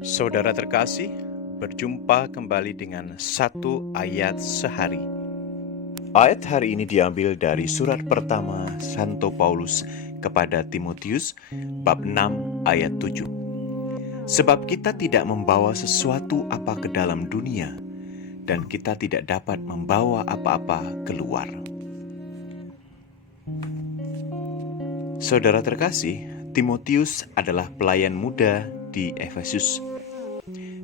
Saudara terkasih, berjumpa kembali dengan satu ayat sehari. Ayat hari ini diambil dari surat pertama Santo Paulus kepada Timotius, bab 6 ayat 7. Sebab kita tidak membawa sesuatu apa ke dalam dunia, dan kita tidak dapat membawa apa-apa keluar. Saudara terkasih, Timotius adalah pelayan muda di Efesus.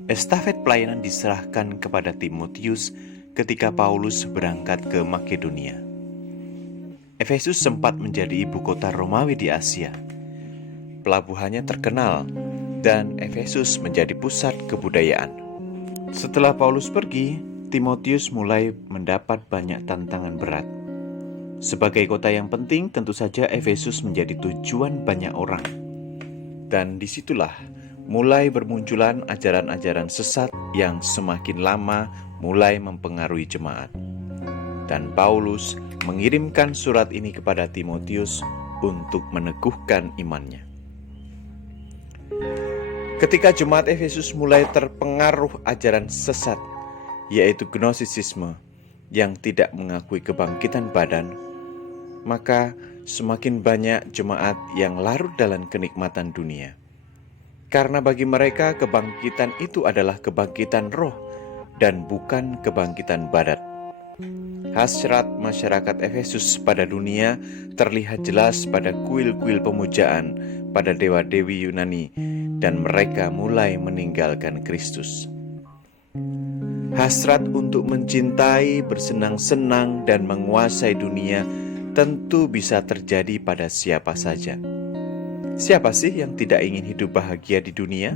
Estafet pelayanan diserahkan kepada Timotius ketika Paulus berangkat ke Makedonia. Efesus sempat menjadi ibu kota Romawi di Asia. Pelabuhannya terkenal dan Efesus menjadi pusat kebudayaan. Setelah Paulus pergi, Timotius mulai mendapat banyak tantangan berat. Sebagai kota yang penting, tentu saja Efesus menjadi tujuan banyak orang. Dan disitulah mulai bermunculan ajaran-ajaran sesat yang semakin lama mulai mempengaruhi jemaat. Dan Paulus mengirimkan surat ini kepada Timotius untuk meneguhkan imannya. Ketika jemaat Efesus mulai terpengaruh ajaran sesat, yaitu gnosisisme yang tidak mengakui kebangkitan badan, maka semakin banyak jemaat yang larut dalam kenikmatan dunia. Karena bagi mereka kebangkitan itu adalah kebangkitan roh dan bukan kebangkitan badan. Hasrat masyarakat Efesus pada dunia terlihat jelas pada kuil-kuil pemujaan pada dewa-dewi Yunani, dan mereka mulai meninggalkan Kristus. Hasrat untuk mencintai, bersenang-senang, dan menguasai dunia tentu bisa terjadi pada siapa saja. Siapa sih yang tidak ingin hidup bahagia di dunia?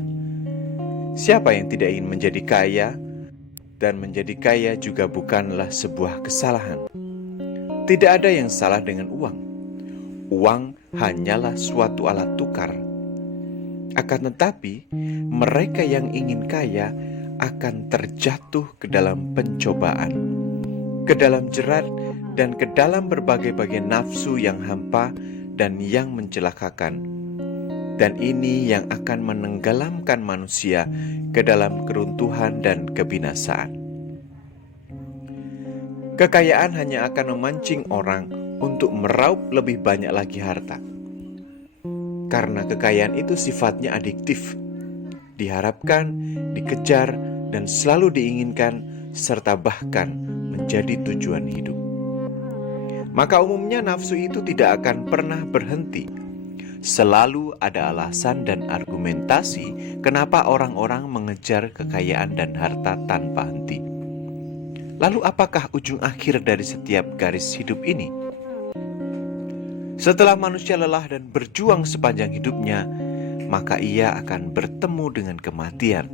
Siapa yang tidak ingin menjadi kaya? Dan menjadi kaya juga bukanlah sebuah kesalahan. Tidak ada yang salah dengan uang. Uang hanyalah suatu alat tukar. Akan tetapi, mereka yang ingin kaya akan terjatuh ke dalam pencobaan, ke dalam jerat, dan ke dalam berbagai-bagai nafsu yang hampa dan yang mencelakakan. Dan ini yang akan menenggelamkan manusia ke dalam keruntuhan dan kebinasaan. Kekayaan hanya akan memancing orang untuk meraup lebih banyak lagi harta. Karena kekayaan itu sifatnya adiktif, diharapkan, dikejar, dan selalu diinginkan, serta bahkan menjadi tujuan hidup. Maka umumnya nafsu itu tidak akan pernah berhenti. Selalu ada alasan dan argumentasi kenapa orang-orang mengejar kekayaan dan harta tanpa henti. Lalu apakah ujung akhir dari setiap garis hidup ini? Setelah manusia lelah dan berjuang sepanjang hidupnya, maka ia akan bertemu dengan kematian.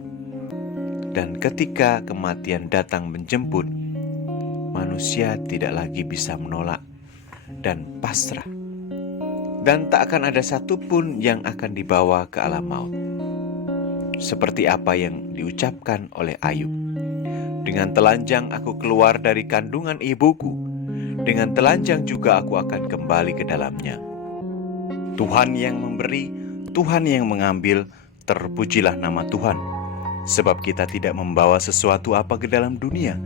Dan ketika kematian datang menjemput, manusia tidak lagi bisa menolak dan pasrah. Dan tak akan ada satupun yang akan dibawa ke alam maut. Seperti apa yang diucapkan oleh Ayub. Dengan telanjang aku keluar dari kandungan ibuku. Dengan telanjang juga aku akan kembali ke dalamnya. Tuhan yang memberi, Tuhan yang mengambil, terpujilah nama Tuhan. Sebab kita tidak membawa sesuatu apa ke dalam dunia,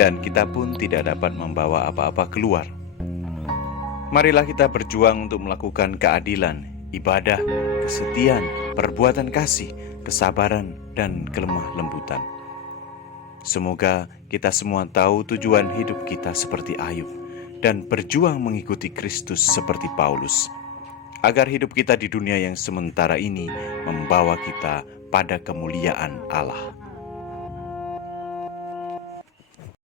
dan kita pun tidak dapat membawa apa-apa keluar. Marilah kita berjuang untuk melakukan keadilan, ibadah, kesetiaan, perbuatan kasih, kesabaran, dan kelemah lembutan. Semoga kita semua tahu tujuan hidup kita seperti Ayub, dan berjuang mengikuti Kristus seperti Paulus, agar hidup kita di dunia yang sementara ini membawa kita pada kemuliaan Allah.